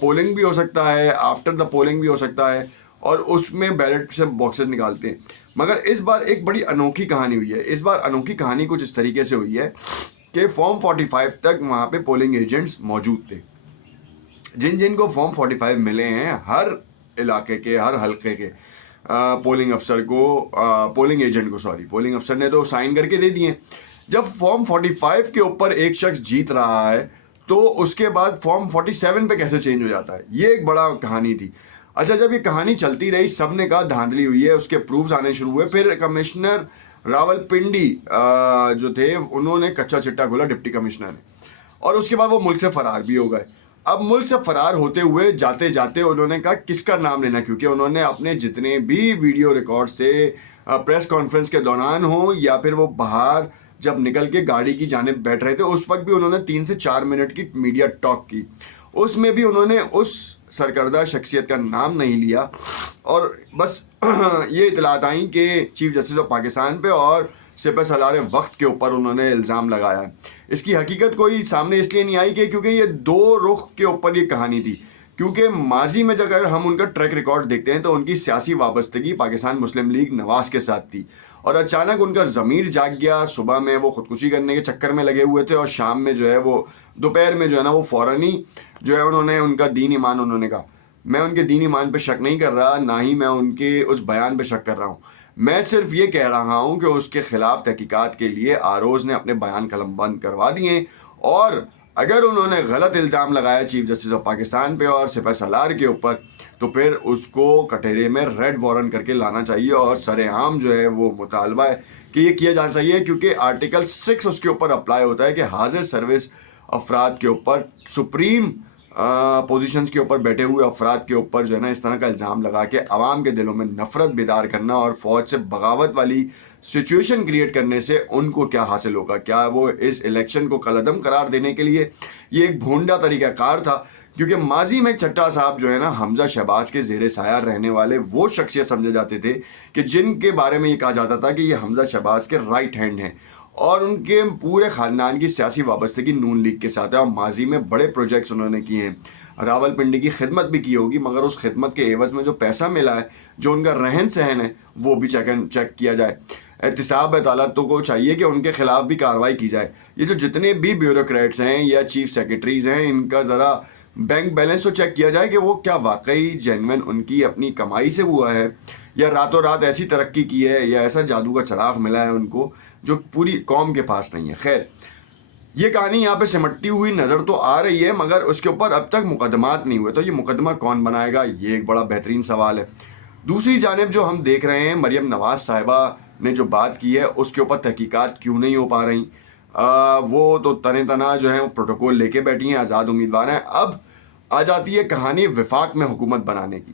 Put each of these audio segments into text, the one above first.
Polling بھی ہو سکتا ہے، آفٹر دا پولنگ بھی ہو سکتا ہے، اور اس میں بیلٹ سے باکسز نکالتے ہیں. مگر اس بار ایک بڑی انوکھی کہانی ہوئی ہے. اس بار انوکھی کہانی کچھ اس طریقے سے ہوئی ہے کہ فارم 45 تک وہاں پہ پولنگ ایجنٹس موجود تھے. جن کو فارم 45 ملے ہیں، ہر علاقے کے، ہر حلقے کے پولنگ افسر کو، پولنگ ایجنٹ کو، پولنگ افسر نے تو سائن کر کے دے دیے. جب فارم 45 کے اوپر ایک شخص جیت رہا ہے تو اس کے بعد فارم 47 پہ کیسے چینج ہو جاتا ہے؟ یہ ایک بڑا کہانی تھی. اچھا، جب یہ کہانی چلتی رہی، سب نے کہا دھاندلی ہوئی ہے، اس کے پروفز آنے شروع ہوئے. پھر کمشنر راول پنڈی جو تھے، انہوں نے کچا چٹا کھولا ڈپٹی کمشنر نے، اور اس کے بعد وہ ملک سے فرار بھی ہو گئے. اب ملک سے فرار ہوتے ہوئے جاتے جاتے انہوں نے کہا کس کا نام لینا، کیونکہ انہوں نے اپنے جتنے بھی ویڈیو ریکارڈ سے پریس کانفرنس کے دوران ہوں یا پھر وہ باہر جب نکل کے گاڑی کی جانب بیٹھ رہے تھے، اس وقت بھی انہوں نے 3 سے 4 منٹ کی میڈیا ٹاک کی. اس میں بھی انہوں نے اس سرکردہ شخصیت کا نام نہیں لیا، اور بس یہ اطلاعات آئیں کہ چیف جسٹس آف پاکستان پہ اور سپہ سالار وقت کے اوپر انہوں نے الزام لگایا ہے. اس کی حقیقت کوئی سامنے اس لیے نہیں آئی کہ کیونکہ یہ دو رخ کے اوپر یہ کہانی تھی. کیونکہ ماضی میں اگر ہم ان کا ٹریک ریکارڈ دیکھتے ہیں تو ان کی سیاسی وابستگی پاکستان مسلم لیگ نواز کے ساتھ تھی، اور اچانک ان کا ضمیر جاگ گیا. صبح میں وہ خودکشی کرنے کے چکر میں لگے ہوئے تھے، اور شام میں جو ہے وہ دوپہر میں جو ہے نا وہ فوراً ہی جو ہے انہوں نے ان کا دین ایمان، انہوں نے کہا میں ان کے دین ایمان پہ شک نہیں کر رہا، نہ ہی میں ان کے اس بیان پہ شک کر رہا ہوں، میں صرف یہ کہہ رہا ہوں کہ اس کے خلاف تحقیقات کے لیے آروز نے اپنے بیان قلم بند کروا دیے، اور اگر انہوں نے غلط الزام لگایا چیف جسٹس آف پاکستان پہ اور سپہ سالار کے اوپر، تو پھر اس کو کٹہرے میں ریڈ وارنٹ کر کے لانا چاہیے. اور سر عام جو ہے وہ مطالبہ ہے کہ یہ کیا جانا چاہیے، کیونکہ آرٹیکل 6 اس کے اوپر اپلائی ہوتا ہے کہ حاضر سروس افراد کے اوپر، سپریم پوزیشنز کے اوپر بیٹھے ہوئے افراد کے اوپر جو ہے نا اس طرح کا الزام لگا کے عوام کے دلوں میں نفرت بیدار کرنا اور فوج سے بغاوت والی سچویشن کریٹ کرنے سے ان کو کیا حاصل ہوگا؟ کیا وہ اس الیکشن کو کالعدم قرار دینے کے لیے یہ ایک بھونڈا طریقہ کار تھا؟ کیونکہ ماضی میں چٹا صاحب جو ہے نا حمزہ شہباز کے زیر سایہ رہنے والے وہ شخصیت سمجھے جاتے تھے کہ جن کے بارے میں یہ کہا جاتا تھا کہ یہ حمزہ شہباز کے رائٹ ہینڈ ہیں، اور ان کے پورے خاندان کی سیاسی وابستگی نون لیگ کے ساتھ ہے، اور ماضی میں بڑے پروجیکٹس انہوں نے کیے ہیں. راول پنڈی کی خدمت بھی کی ہوگی، مگر اس خدمت کے عوض میں جو پیسہ ملا ہے، جو ان کا رہن سہن ہے، وہ بھی چیک کیا جائے. احتساب عدالتوں کو چاہیے کہ ان کے خلاف بھی کارروائی کی جائے. یہ جو جتنے بھی بیوروکریٹس ہیں یا چیف سیکرٹریز ہیں، ان کا ذرا بینک بیلنس تو چیک کیا جائے کہ وہ کیا واقعی جینوین ان کی اپنی کمائی سے ہوا ہے، یا راتوں رات ایسی ترقی کی ہے، یا ایسا جادو کا چراغ ملا ہے ان کو جو پوری قوم کے پاس نہیں ہے. خیر، یہ کہانی یہاں پہ سمٹتی ہوئی نظر تو آ رہی ہے، مگر اس کے اوپر اب تک مقدمات نہیں ہوئے. تو یہ مقدمہ کون بنائے گا؟ یہ ایک بڑا بہترین سوال ہے. دوسری جانب جو ہم دیکھ رہے ہیں، مریم نواز صاحبہ نے جو بات کی ہے اس کے اوپر تحقیقات کیوں نہیں ہو پا رہی؟ وہ تو تنا جو ہے وہ پروٹوکول لے کے بیٹھی ہیں، آزاد امیدوار ہیں. اب آ جاتی ہے کہانی وفاق میں حکومت بنانے کی.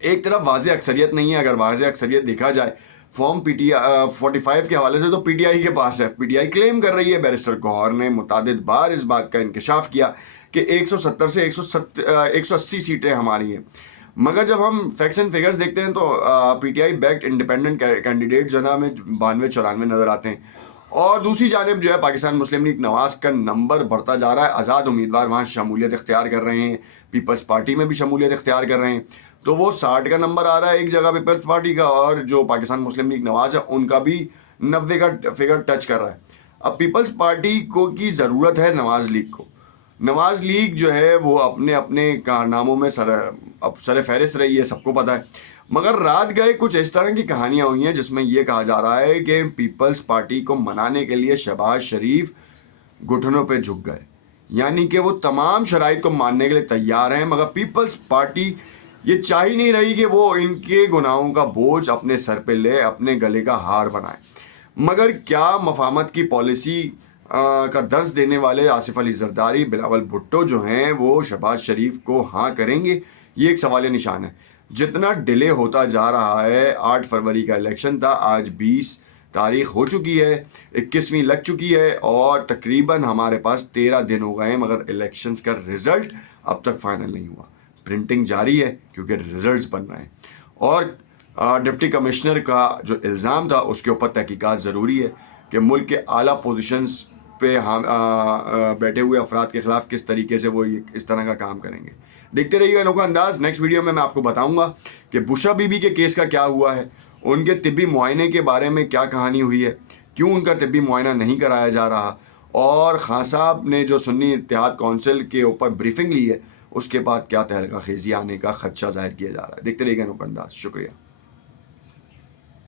ایک طرف واضح اکثریت نہیں ہے. اگر واضح اکثریت دیکھا جائے فارم 45 کے حوالے سے تو پی ٹی آئی کے پاس ہے. پی ٹی آئی کلیم کر رہی ہے، بیرسٹر گوہر نے متعدد بار اس بات کا انکشاف کیا کہ 170 سے 180 سیٹیں ہماری ہیں. مگر جب ہم فیکٹس اینڈ فگرز دیکھتے ہیں تو P T I backed independent candidate جو ہے نا ہمیں 92-94 نظر آتے ہیں. اور دوسری جانب جو ہے پاکستان مسلم لیگ نواز کا نمبر بڑھتا جا رہا ہے. آزاد امیدوار وہاں شمولیت اختیار کر رہے ہیں، پیپلز پارٹی میں بھی شمولیت اختیار کر رہے ہیں. تو وہ 60 کا نمبر آ رہا ہے ایک جگہ پیپلز پارٹی کا، اور جو پاکستان مسلم لیگ نواز ہے ان کا بھی 90 کا فگر ٹچ کر رہا ہے. اب پیپلز پارٹی کو کی ضرورت ہے نواز لیگ کو. نواز لیگ جو ہے وہ اپنے کارناموں میں سر فہرست رہی ہے، سب کو پتہ ہے. مگر رات گئے کچھ اس طرح کی کہانیاں ہوئی ہیں جس میں یہ کہا جا رہا ہے کہ پیپلز پارٹی کو منانے کے لیے شہباز شریف گھٹنوں پہ جھک گئے، یعنی کہ وہ تمام شرائط کو ماننے کے لیے تیار ہیں، مگر پیپلز پارٹی یہ چاہ ہی نہیں رہی کہ وہ ان کے گناہوں کا بوجھ اپنے سر پہ لے، اپنے گلے کا ہار بنائے. مگر کیا مفاہمت کی پالیسی کا درس دینے والے آصف علی زرداری، بلاول بھٹو جو ہیں وہ شہباز شریف کو ہاں کریں گے؟ یہ ایک سوال نشان ہے. جتنا ڈیلے ہوتا جا رہا ہے، 8 فروری کا الیکشن تھا، آج 20 تاریخ ہو چکی ہے، 21ویں لگ چکی ہے، اور تقریباً ہمارے پاس 13 دن ہو گئے ہیں، مگر الیکشنز کا رزلٹ اب تک فائنل نہیں ہوا. پرنٹنگ جاری ہے کیونکہ رزلٹس بن رہے ہیں، اور ڈپٹی کمشنر کا جو الزام تھا اس کے اوپر تحقیقات ضروری ہے کہ ملک کے اعلیٰ پوزیشنز پہ بیٹھے ہوئے افراد کے خلاف کس طریقے سے وہ اس طرح کا کام کریں گے. دیکھتے رہیے انوکھا انداز. نیکسٹ ویڈیو میں آپ کو بتاؤں گا کہ بشرا بی بی کے کیس کا کیا ہوا ہے, ان کے طبی معائنے کے بارے میں کیا کہانی ہوئی ہے, کیوں ان کا طبی معائنہ نہیں کرایا جا رہا, اور خان صاحب نے جو سنی اتحاد کونسل کے اوپر بریفنگ لی ہے اس کے بعد کیا تہلکہ خیزی آنے کا خدشہ ظاہر کیا جا رہا ہے. دیکھتے رہیے انوکھا انداز. شکریہ.